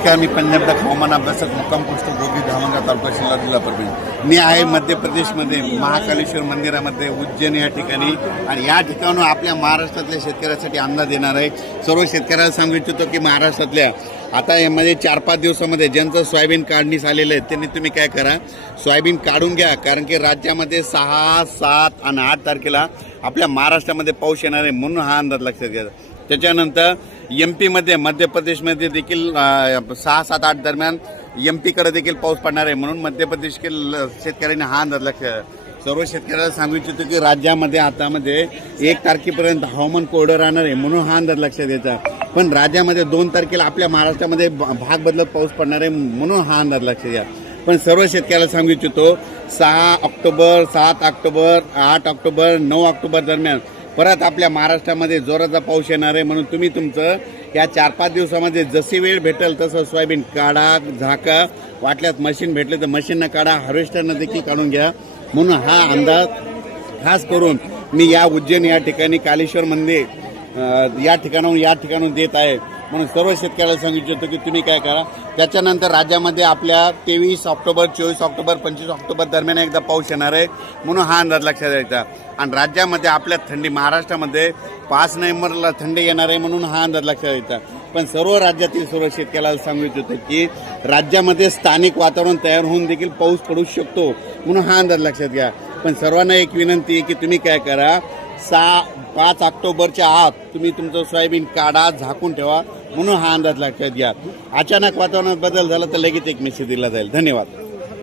नमस्कार मी पंजाब हवामान अभ्यासक मुक्काम पोस्ट गोबी धामणगाव तालुका शिल्ला जिल्हा परभणी. मी आहे मध्य प्रदेशमध्ये महाकालेश्वर मंदिरामध्ये उज्जैन या ठिकाणी. आणि या ठिकाणून आपल्या महाराष्ट्रातल्या शेतकऱ्यासाठी अंदाज देणार आहे. सर्व शेतकऱ्याला सांगू इच्छितो की महाराष्ट्रातल्या आता यामध्ये चार पाच दिवसामध्ये ज्यांचं सोयाबीन काढणीस आलेलं आहे त्यांनी तुम्ही काय करा सोयाबीन काढून घ्या. कारण की राज्यामध्ये सहा सात आणि आठ तारखेला आपल्या महाराष्ट्रामध्ये पाऊस येणार आहे म्हणून हा अंदाज लक्षात घ्यायचा त्याच्यानंतर एम पीमध्ये मध्य प्रदेशमध्ये देखील सहा सात आठ दरम्यान एम पीकडे देखील पाऊस पडणार आहे म्हणून मध्य प्रदेशतील शेतकऱ्यांनी हा अंदाज लक्ष सर्व शेतकऱ्याला सांगू इच्छितो की राज्यामध्ये आतामध्ये एक तारखेपर्यंत हवामान कोरडं राहणार आहे म्हणून हा अंदाज लक्षात द्यायचा पण राज्यामध्ये दोन तारखेला आपल्या महाराष्ट्रामध्ये भाग बदलत पाऊस पडणार आहे म्हणून हा अंदाज लक्षात घ्या पण सर्व शेतकऱ्याला सांगू इच्छितो सहा ऑक्टोबर सात ऑक्टोबर आठ ऑक्टोबर नऊ ऑक्टोबर दरम्यान परत आपल्या महाराष्ट्रामध्ये जोराचा पाऊस येणार आहे म्हणून तुम्ही तुमचं या चार पाच दिवसामध्ये जशी वेळ भेटेल तसं सोयाबीन काढा झाका वाटल्यात मशीन भेटले तर मशीननं काढा हार्वेस्टरनं देखील काढून घ्या. म्हणून हा अंदाज खास करून मी या उज्जैन या ठिकाणी कालेश्वर मंदिर या ठिकाणाहून या ठिकाणून देत आहे. म्हणून सर्व शेतकऱ्याला सांगू इच्छितो की तुम्ही काय करा. त्याच्यानंतर राज्यामध्ये आपल्या तेवीस ऑक्टोबर चोवीस ऑक्टोबर पंचवीस ऑक्टोबर दरम्यान एकदा पाऊस येणार आहे म्हणून हा अंदाज लक्षात द्यायचा आणि राज्यामध्ये आपल्या थंडी महाराष्ट्रामध्ये पाच नोव्हेंबरला थंडी येणार आहे म्हणून हा अंदाज लक्षात द्यायचा पण सर्व राज्यातील सर्व शेतकऱ्याला सांगू इच्छितो की राज्यामध्ये स्थानिक वातावरण तयार होऊन देखील पाऊस पडू शकतो म्हणून हा अंदाज लक्षात घ्या. पण सर्वांना एक विनंती आहे की तुम्ही काय करा सहा पाच ऑक्टोबरच्या आत तुम्ही तुमचं सोयाबीन काढा झाकून ठेवा. म्हणून हा अंदाज लक्षात घ्या. अचानक वातावरणात बदल झाला तर लगेच एक मेसेज दिला जाईल. धन्यवाद.